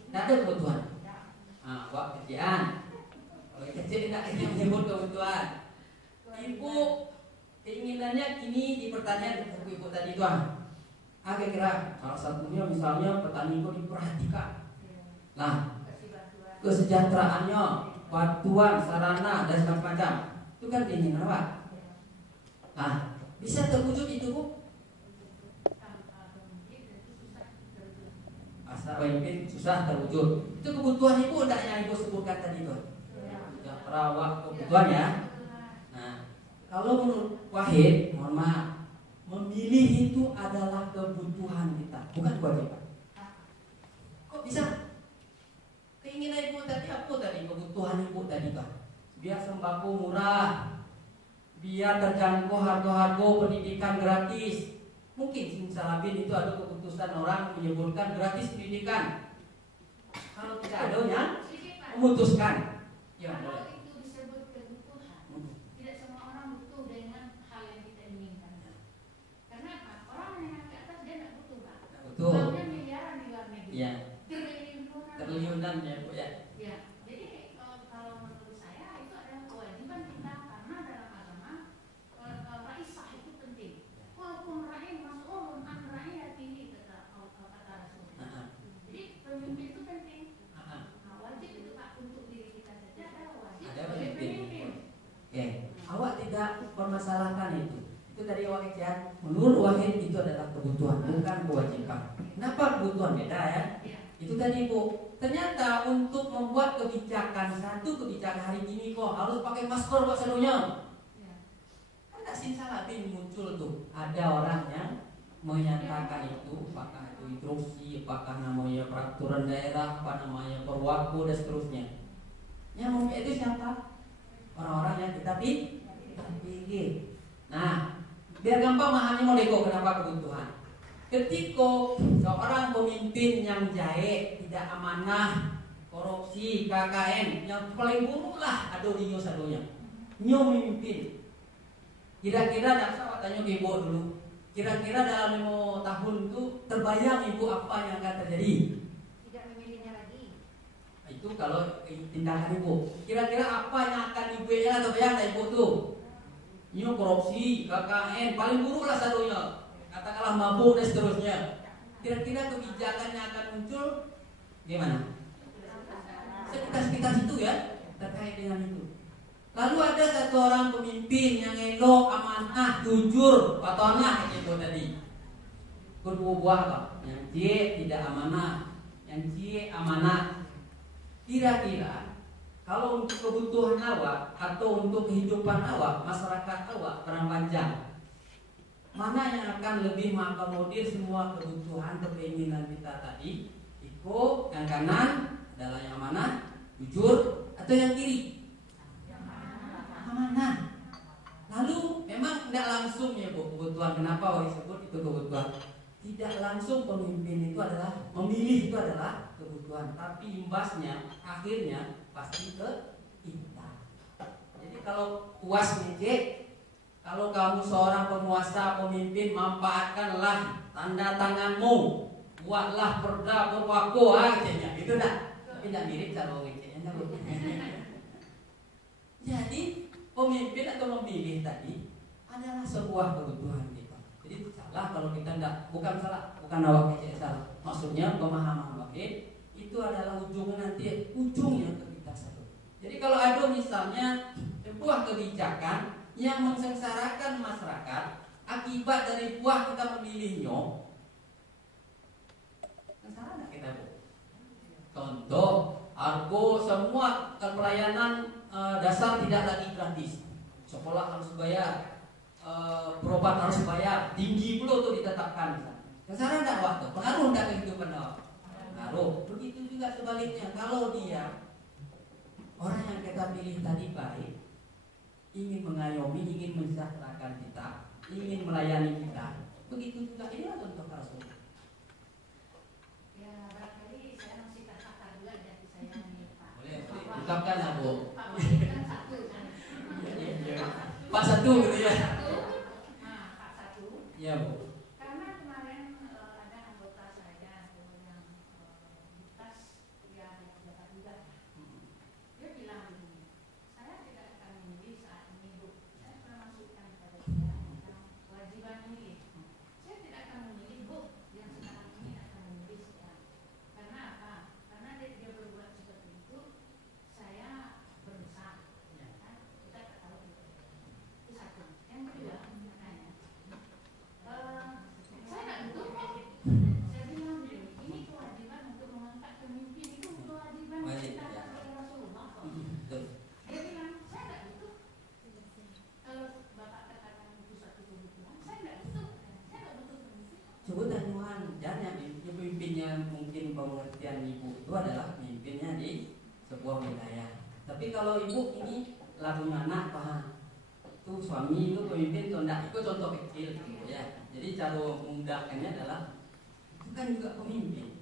Tidak ada kebutuhan. Wak kerjaan. Kalau kecil tidak menyebut kebutuhan. Ibu keinginannya ini di pertanyaan ibu tadi tuan. Kira-kira salah satunya misalnya petani itu diperhatikan. Nah, kesejahteraannya, bantuan, sarana dan macam-macam. Itu kan keinginan apa? Nah, bisa terwujud itu bu? Asa pemimpin susah terwujud. Itu kebutuhan ibu enggak yang ibu sebutkan tadi tuan? Perawat kebutuhan ya. Nah, kalau menurut Wahid, mohon maaf, memilih itu adalah kebutuhan kita, bukan kewajiban. Kok bisa? Keinginan ibu tadi apa tadi? Kebutuhan ibu tadi kan? Biar sembako murah, biar terjangkau harga-harga pendidikan gratis. Mungkin simsalabim itu ada keputusan orang menyebutkan gratis pendidikan. Kalau tidak ada yang memutuskan. Ya, kalau itu disebut kebutuhan, tidak semua orang butuh dengan hal yang kita inginkan. Karena apa? Orang yang ke atas dia tidak butuh pak. Betul. Uangnya miliaran di luar negeri. Iya. Triliunan ya bu ya. Ya. Jadi kalau menurut saya itu adalah kewajiban kita karena dalam agama raisah itu penting. Walaupun rakyat mas'ulun an rakyat ini kata Rasul. Jadi pemimpin itu penting. Wajib itu pak untuk diri kita saja adalah wajib sebagai pemimpin. Oke, awak tidak permasalahkan itu. Itu tadi awak kecil. Menurut Wahid itu adalah kebutuhan, bukan kewajiban. Kenapa kebutuhan beda ya? Itu tadi bu. Ternyata untuk membuat kebijakan, satu kebijakan hari ini kok harus pakai masker pak seluruhnya. Kan tak simsalabim muncul tuh ada orang yang menyatakan itu, apakah itu instruksi, apakah namanya peraturan daerah, apa namanya perwaku dan seterusnya. Yang mungkin itu siapa? Orang-orang yang kita pilih. Nah, biar gampang memahami modeko kenapa kebutuhan. Ketika seorang pemimpin yang jahe, tidak amanah, korupsi, KKN, yang paling buruk lah aduh sadonya. Nyo memimpin. Kira-kira jaksa tanya ke ibu dulu. Kira-kira dalam 5 tahun itu terbayang ibu apa yang akan terjadi? Tidak memilihnya lagi. Itu kalau tindakan ibu. Kira-kira apa yang akan ibu yang terbayang ibu tuh? Nyo korupsi, KKN, paling buruk lah sadonya. Katakanlah mabuk dan seterusnya. Kira-kira kebijakan yang akan muncul gimana? Sekitar situ ya, terkait dengan itu. Lalu ada satu orang pemimpin yang elok, amanah, jujur, patonah itu tadi. Berbuah kok. Yang C tidak amanah, yang C amanah. Kira-kira kalau untuk kebutuhan awak atau untuk kehidupan awak, masyarakat awak perang panjang, mana yang akan lebih mengakomodir semua kebutuhan keinginan kita tadi? Iko yang kanan adalah yang mana? Jujur atau yang kiri? Amanah. Lalu memang tidak langsung ya bu kebutuhan. Kenapa disebut itu kebutuhan? Tidak langsung pemimpin itu adalah memilih itu adalah kebutuhan, tapi imbasnya akhirnya pasti ke kita. Jadi kalau puas ngecek, kalau kamu seorang penguasa, pemimpin, manfaatkanlah tanda tanganmu, buatlah perda berwaku, gitu. Itu dah. Tapi tidak mirip kalau ngeceknya. Jadi pemimpin atau memilih tadi adalah sebuah kebutuhan kita. Jadi salah kalau kita bukan awak ngecek salah. Maksudnya pemahaman baik itu adalah ujungnya nanti ujungnya ke kita satu. Jadi kalau ada misalnya sebuah kebijakan yang mensengsarakan masyarakat akibat dari buah kita memilihnya, kan salah nggak kita bu? Contoh, argo semua pelayanan dasar tidak lagi gratis. Sekolah harus bayar, berobat harus bayar, tinggi pula tuh ditetapkan. Sekarang tidak waktu, pengaruh tidak kehidupan awak? Pengaruh. Begitu juga sebaliknya, kalau dia orang yang kita pilih tadi baik, ingin mengayomi, ingin mensejahterakan kita, ingin melayani kita, begitu juga inilah contoh Rasul. Ya, barangkali saya masih kata juga dari saya nih Pak. Boleh, ungkapkan Abu. Pak Wahid kan satu kan. Pak satu gitu ya. Nah, Pak satu. Iya Bu. Karena kemarin ada anggota saya yang bekas ya jabat juga. Dia bilang begini, saya tidak akan memilih saat ini Bu. Saya pernah masukkan kepada dia tentang kewajiban memilih. Saya tidak akan memilih Bu yang sekarang ini akan memilih saya. Karena apa? Karena dia berbuat seperti itu, saya berdosa. Kan? Kita tak tahu itu. Itu satu. Yang kedua, makanya saya nggak butuh kok. Saya bilang begini, ini kewajiban untuk mengangkat pemimpin itu kewajiban kita sebagai Rasulullah kok. Dia bilang saya nggak butuh. Kalau bapak katakan itu satu kebutuhan, saya nggak butuh. Saya nggak butuh pemimpin. Coba Tuhan, jangan pemimpinnya mungkin pengertian ibu itu adalah pemimpinnya di sebuah wilayah. Tapi kalau ibu ini lagunya anak paham, itu suami itu pemimpin atau enggak, itu contoh kecil gitu ya. Jadi cara mengundangkannya adalah itu kan juga pemimpin.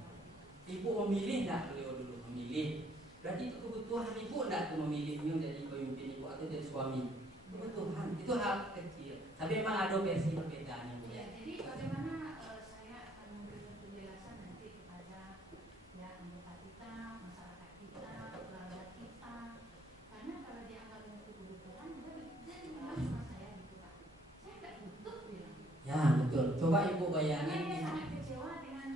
Ibu memilih enggak beliau dulu memilih. Berarti itu kebutuhan ibu enggak tuh memilihnya jadi pemimpin ibu atau jadi suami. Kebutuhan itu hal kecil. Tapi memang ada versi perbedaannya Bu ya. Ya, jadi bagaimana saya akan memberikan penjelasan nanti kepada ya anggota kita, masyarakat kita, keluarga kita. Karena kalau dianggap itu kebutuhan, dia bilang sama saya gitu Pak. Saya nggak butuh bilang. Ya betul. Coba ibu Karena bayangin. dia sangat kecewa dengan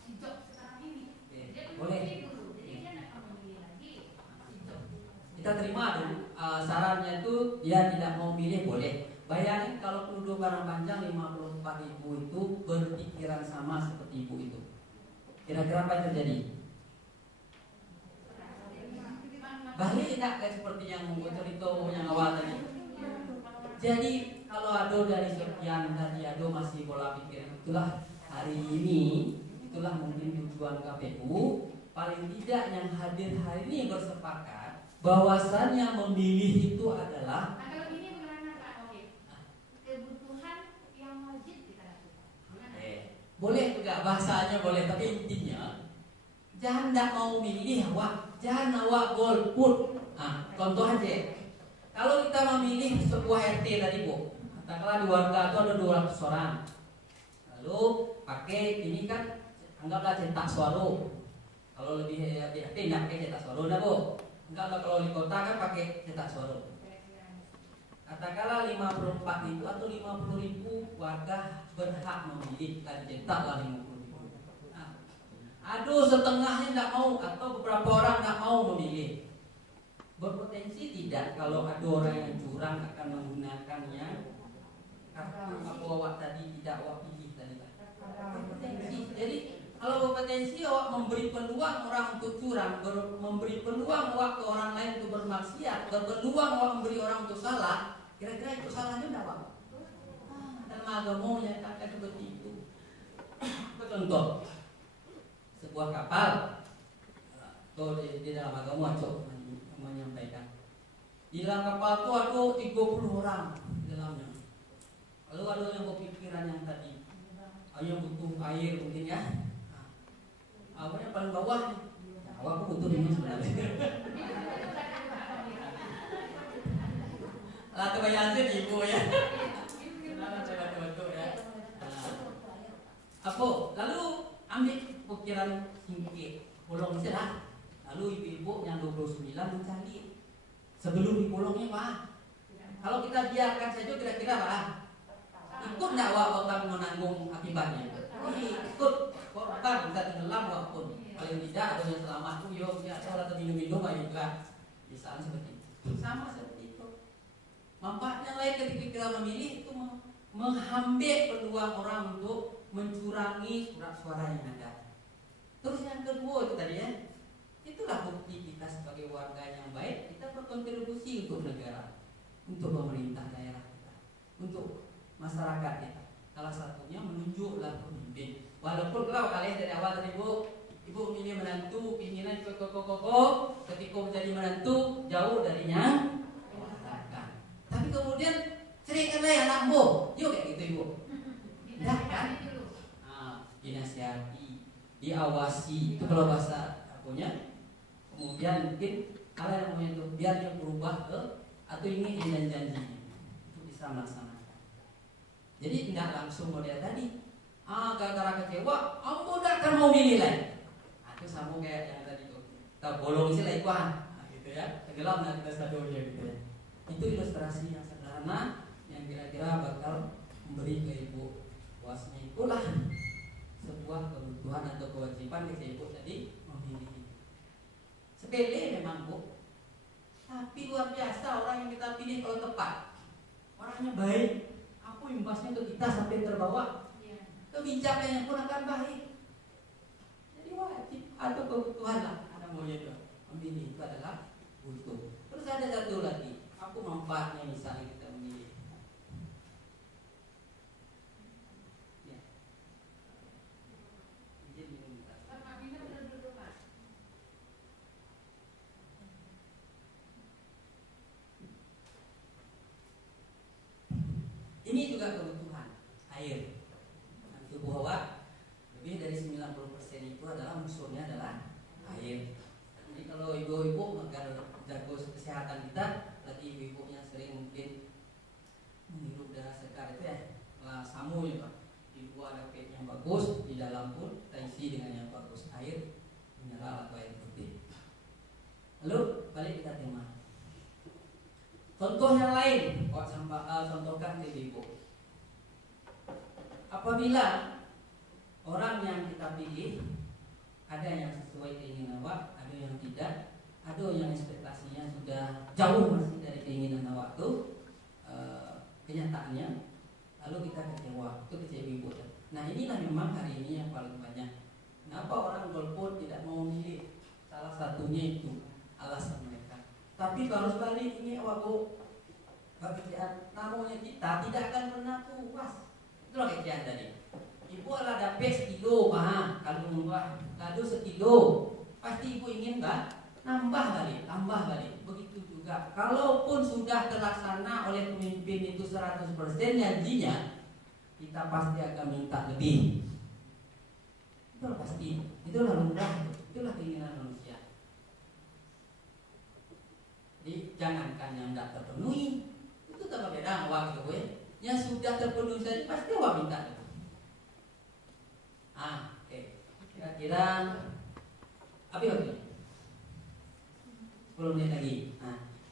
si Job sekarang ini. Dia Boleh. memilih dulu, jadi dia nggak akan memilih lagi si Job. Kita terima dulu sarannya itu dia tidak mau milih boleh. Bayangin kalau penduduk Karangpanjang 54.000 itu berpikiran sama seperti ibu itu. Kira-kira apa yang terjadi? Balik tidak kayak seperti yang cerita yang awal tadi. Jadi kalau ada dari sekian tadi ada masih pola pikir itulah hari ini, itulah mungkin tujuan KPU. Paling tidak yang hadir hari ini bersepakat bahwasannya memilih itu adalah Nah kalau ini bagaimana Pak Wahid? Kebutuhan yang wajib kita lakukan. boleh juga bahasanya boleh, tapi intinya jangan tidak mau milih awak, jangan awak golput. Contoh aja, kalau kita memilih sebuah RT tadi Bu, katakanlah di warga itu ada 200 orang, lalu pakai ini kan anggaplah cetak suara. Kalau lebih RT tidak pakai cetak suara, dah Bu. Anggaplah kalau di kota kan pakai cetak suara. Katakanlah 54.000 atau 50.000 warga berhak memilih, dan cetaklah 50.000. Aduh setengahnya tidak mau atau beberapa orang tidak mau memilih. Berpotensi tidak kalau ada orang yang curang akan menggunakannya kartu apa awak tadi tidak awak pilih tadi Pak. Berpotensi. Jadi kalau berpotensi awak memberi peluang orang untuk curang, memberi peluang awak ke orang lain untuk bermaksiat, berpeluang awak memberi orang untuk salah. Kira-kira itu salahnya enggak Pak? Dalam agama menyatakan seperti itu. Contoh, sebuah kapal atau di dalam agama Cok menyampaikan di dalam kapal itu ada 30 orang di dalamnya. Lalu ada yang berpikiran yang tadi, yang butuh air mungkin ya. Awalnya paling bawah nih. Awak butuh minum sebenarnya. Lah kebayang ibu ya. Coba ya. Apa? Lalu ambil pikiran singkir, bolong saja. Lalu ibu-ibu yang 29 mencari sebelum dipolongnya Pak. Kalau kita biarkan saja kira-kira Pak, ikut nggak awak menanggung akibatnya? Ikut, korban bisa tenggelam walaupun paling tidak ada yang selamat tuh yo ya salah atau minum-minum aja juga bisa seperti itu. Sama seperti itu. Manfaatnya lain ketika kita memilih itu menghambat peluang orang untuk mencurangi surat suara yang ada. Terus yang kedua itu tadi ya, Itulah bukti kita sebagai warga yang baik, kita berkontribusi untuk negara, untuk pemerintah daerah kita, untuk masyarakat kita. Salah satunya menunjuklah pemimpin. Walaupun kalau kalian dari awal tadi ibu memilih menantu, keinginan koko, ketika menjadi menantu jauh darinya masyarakat. Tapi kemudian ceritakanlah ya anakmu, yuk kayak gitu ibu. Tidak kan? Dinasihati, diawasi, itu kalau bahasa akunya. Kemudian mungkin kalau yang punya itu biar dia berubah ke atau ini dan janjinya itu bisa melaksanakan. Jadi tidak langsung model tadi. Gara-gara kecewa, kamu tidak akan mau milih lagi. Itu sama kayak yang tadi tuh. Kita bolong sih lah ikuan, gitu ya. Tenggelam nanti kita sadonya gitu ya. Itu ilustrasi yang sederhana yang kira-kira bakal memberi ke ibu puasnya itulah sebuah kebutuhan atau kewajiban ke ibu tadi memilih. Sepele memang bu, tapi luar biasa orang yang kita pilih kalau tepat, orangnya baik, aku imbasnya ke kita sampai terbawa, kebijakannya pun akan baik. Jadi wajib atau kebutuhan lah, ada maunya itu memilih itu adalah butuh. Terus ada satu lagi, aku manfaatnya misalnya kita memilih. Ini juga kebutuhan air. Tubuh awak lebih dari 90% itu adalah unsurnya adalah air. Jadi kalau ibu-ibu agar jago kesehatan kita, lagi ibu-ibu yang sering mungkin menghirup udara segar itu ya, samu ya Pak. Di luar ada pet yang bagus, di dalam pun kita isi dengan yang bagus, air mineral atau air putih. Lalu balik kita tema. Contoh yang lain, contohkan di ibu. Apabila orang yang kita pilih ada yang sesuai keinginan awak, ada yang tidak, ada yang ekspektasinya sudah jauh masih dari keinginan awak tuh kenyataannya, lalu kita kecewa, itu kecewa ibu. Nah inilah memang hari ini yang paling banyak. Kenapa orang golput tidak mau memilih? Salah satunya itu alasan mereka. Tapi kalau sekali ini waktu pekerjaan namanya kita tidak akan pernah puas. Itulah kerjaan tadi. Ibu ala dapat sekilo, kalau murah, kado sekilo, pasti ibu ingin nambah balik. Begitu juga. Kalaupun sudah terlaksana oleh pemimpin itu 100% janjinya, kita pasti akan minta lebih. Itulah pasti. Itulah lumrah. Itulah keinginan manusia. Jadi jangankan yang tidak terpenuhi, itu tak beda awak gitu ya. Yang sudah terpenuhi saja pasti awak minta. Oke. Kira-kira apa ya? 10 menit lagi.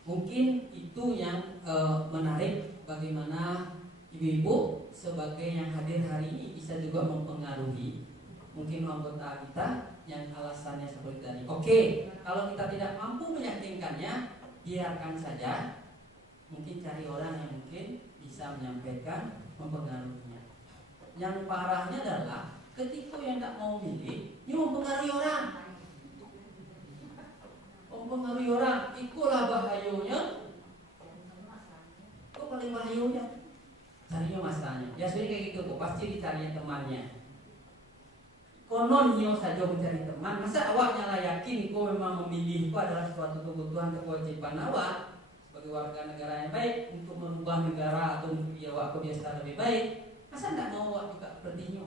Mungkin itu yang menarik bagaimana ibu-ibu sebagai yang hadir hari ini bisa juga mempengaruhi mungkin anggota kita yang alasannya seperti tadi. Oke, kalau kita tidak mampu meyakinkannya, biarkan saja. Mungkin cari orang yang mungkin bisa menyampaikan, mempengaruhinya. Yang parahnya adalah ketika yang tidak mau milih, ini mempengaruhi orang. Mempengaruhi orang, itulah bahayanya. Itu paling bahayanya. Carinya masalahnya. Biasanya kayak gitu kok, pasti dicari temannya. Konon nyo saja mencari teman. Masa awaknya lah yakin kau memang memilih kau adalah suatu kebutuhan kewajiban awak sebagai warga negara yang baik untuk merubah negara atau biar awak kebiasaan lebih baik. Masa tidak mau awak juga seperti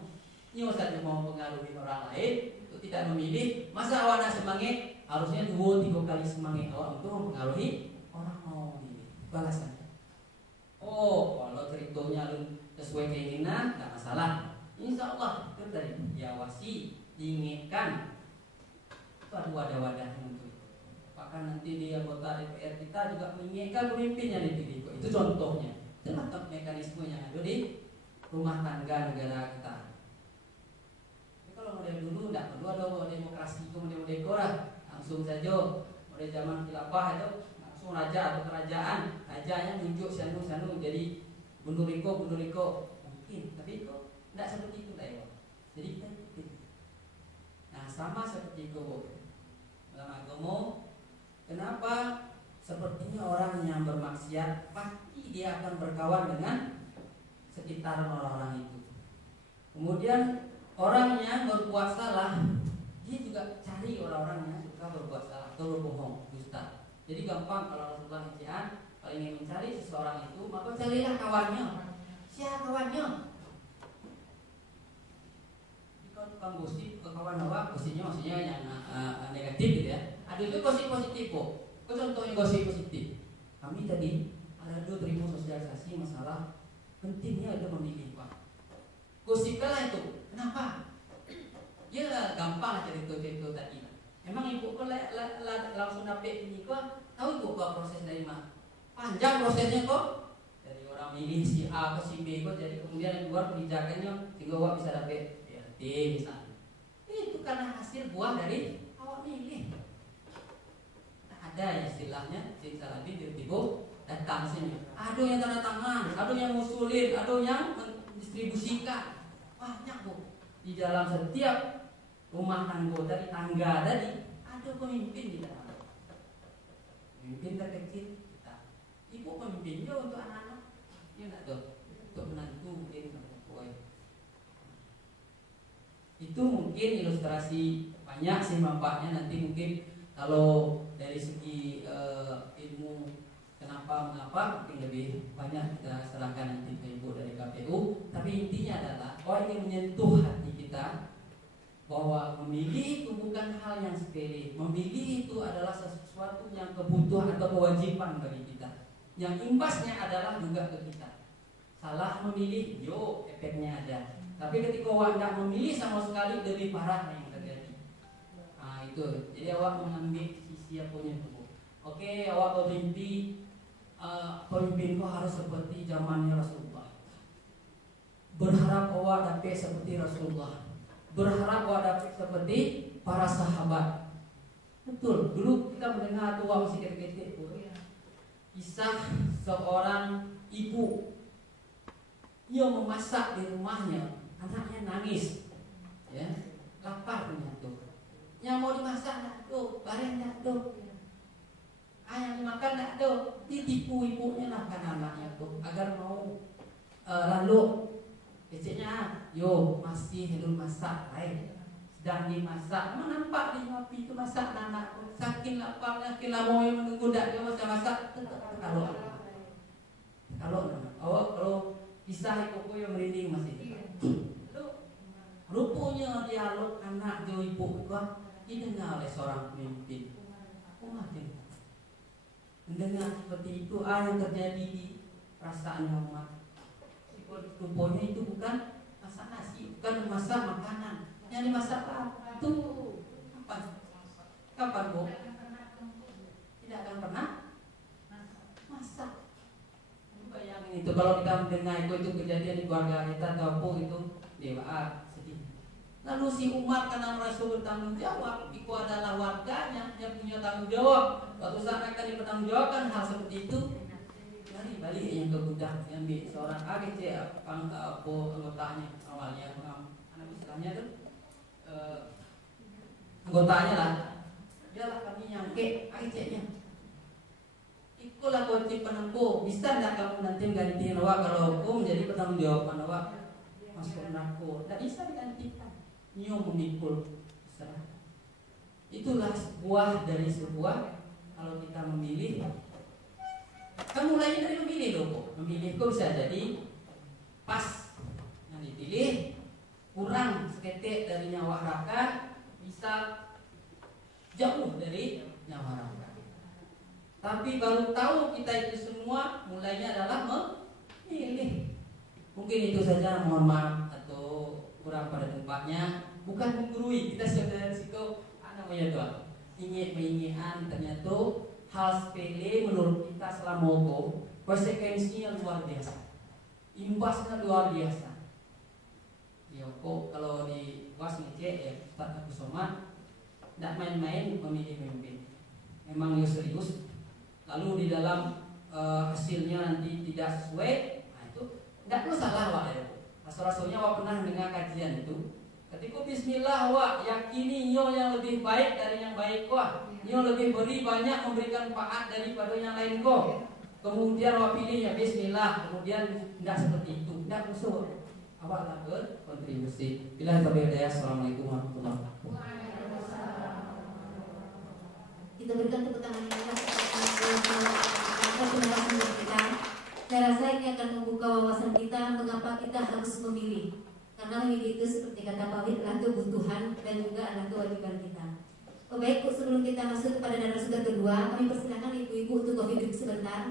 nyo saja mau mengaruhi orang lain untuk tidak memilih. Masa awak nak semangat harusnya 2-3 kali semangat awak untuk mempengaruhi orang mau memilih. Balasannya. Oh, kalau ceritanya sesuai keinginan tidak masalah. Insya Allah itu tadi diawasi, diingatkan. Itu ada wadah-wadahnya untuk itu. Bahkan nanti di anggota DPR kita juga mengingatkan pemimpinnya dipilih. Itu contohnya. Itulah mekanisme yang ada di rumah tangga negara kita. Tapi kalau model dulu tidak perlu ada demokrasi itu model dekora, langsung saja model zaman khilafah itu langsung raja atau kerajaan, rajanya nunjuk sanu jadi bundur riko mungkin, tapi itu tidak seperti itu Taiwan. Jadi kita ikuti. Nah sama seperti itu. dalam agama. Kenapa? Sepertinya orang yang bermaksiat pasti dia akan berkawan dengan sekitaran orang-orang itu. Kemudian orang yang berbuat salah, dia juga cari orang-orang yang suka berbuat salah atau berbohong, dusta. Jadi gampang kalau Rasulullah nasihat, kalau ingin mencari seseorang itu, maka carilah kawannya. Siapa kawannya? Kalau tukang gosip, kawan awak, gosipnya maksudnya yang negatif gitu ya. Ada juga gosip positif kok. Contohnya gosip positif. Kami tadi ada terima sosialisasi masalah pentingnya ada memilih Pak. Gosipkanlah itu. Kenapa? Ya gampang cerita-cerita tadi. Emang ibu kok langsung dapet ini kok? Tahu ibu kok proses dari mana? Panjang prosesnya kok. Dari orang milih si A ke si B kok, jadi kemudian keluar kebijakannya sehingga awak bisa dapet BRT misalnya. Itu karena hasil buah dari awak milih. Ada istilahnya cerita lagi tiba-tiba datang sini. Ada yang tanda tangan, ada yang ngusulin, ada yang mendistribusikan. Banyak bu. Di dalam setiap rumah tangga dari tangga tadi ada pemimpin di dalam. Pemimpin terkecil kita. Ibu pemimpinnya untuk anak-anak. Ya enggak tuh. Untuk menantu mungkin boy. Itu mungkin ilustrasi banyak sih manfaatnya. Nanti mungkin kalau dari segi ilmu mengapa mungkin lebih banyak kita serahkan nanti ke ibu dari KPU. Tapi intinya adalah orang yang menyentuh hati kita bahwa memilih itu bukan hal yang sepele. Memilih itu adalah sesuatu yang kebutuhan atau kewajiban bagi kita. Yang imbasnya adalah juga ke kita. Salah memilih, yo efeknya ada. Tapi ketika awak tidak memilih sama sekali, lebih parah yang terjadi. Nah itu. Jadi awak mengambil sisi apa punya tubuh. Oke, awak bermimpi pemimpinku harus seperti zamannya Rasulullah. Berharap awak dapat seperti Rasulullah. Berharap awak dapat seperti para sahabat. Betul. Dulu kita mendengar tua masih kecil-kecil. Kisah seorang ibu yang memasak di rumahnya, anaknya nangis, ya, lapar ternyata. Yang mau dimasak nak tuh, bareng nak tuh. Ayam makan tak ada, ditipu ibunya lah kan anaknya tuh agar mau lalu kecilnya, yo masih belum masak, sedang dimasak, nampak di api itu masak anak, saking laparnya, kila mau yang menunggu dak dia masak, kalau kisah ibu yang merinding masih, rupanya dialog anak jo ibu gua didengar oleh seorang pemimpin, aku mati. Mendengar seperti itu yang terjadi di perasaannya umat. Rupanya itu bukan masak nasi, bukan masak makanan. Yang dimasak apa? Itu kapan bu? Tidak akan pernah masak. Bayangin itu kalau kita mendengar itu kejadian di keluarga kita atau apa itu dewa sedih. Lalu si umat karena merasa bertanggung jawab, itu adalah warganya yang punya tanggung jawab. Waktu saat akan dipertanggungjawabkan hal seperti itu, mari balik yang ke gudang, ambil seorang AGC anggotanya awalnya, anak istilahnya itu anggotanya lah, ialah kami nyangke AGC-nya. Ikulah kunci penempuh. Bisa tidak kamu nanti mengganti awak kalau aku menjadi bertanggung jawab awak masuk neraka? Tidak bisa digantikan. Nyo memikul serah. Itulah buah dari sebuah kalau kita memilih. Kan mulainya dari memilih loh kok. Memilih kok bisa jadi pas yang dipilih kurang seketik dari nyawa rakan, bisa jauh dari nyawa rakan. Tapi baru tahu kita itu semua mulainya adalah memilih. Mungkin itu saja, mohon maaf atau kurang pada tempatnya, bukan menggurui. Kita sudah risiko namanya doa ingin ternyata hal sepele menurut kita selama itu konsekuensinya luar biasa, imbasnya luar biasa. Ya kok kalau di was ngecek ya Ustaz Agus Somad tidak main-main memilih pemimpin, memang serius. Lalu di dalam hasilnya nanti tidak sesuai, nah itu tidak perlu salah wak ya. Rasul-rasulnya wak pernah dengar kajian itu, Ketika bismillah wah yakini nyo yang lebih baik dari yang baik wah. Nyo lebih beri banyak memberikan paat daripada yang lain kok. Kemudian wah pilih ya bismillah. Kemudian tidak seperti itu. Tidak musuh. Awak tak berkontribusi. Bila terbiasa. Assalamualaikum warahmatullahi wabarakatuh. Kita berikan tepuk tangan yang keras atas penjelasan dari kita. Saya rasa ini akan membuka wawasan kita mengapa kita harus memilih. Karena memilih itu seperti kata Pak Wid adalah kebutuhan dan juga adalah kewajiban kita. Baik Bu, sebelum kita masuk kepada narasumber kedua, kami persilakan ibu-ibu untuk kopi duduk sebentar.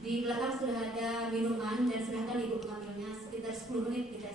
Di belakang sudah ada minuman dan silakan ibu mengambilnya sekitar 10 menit kita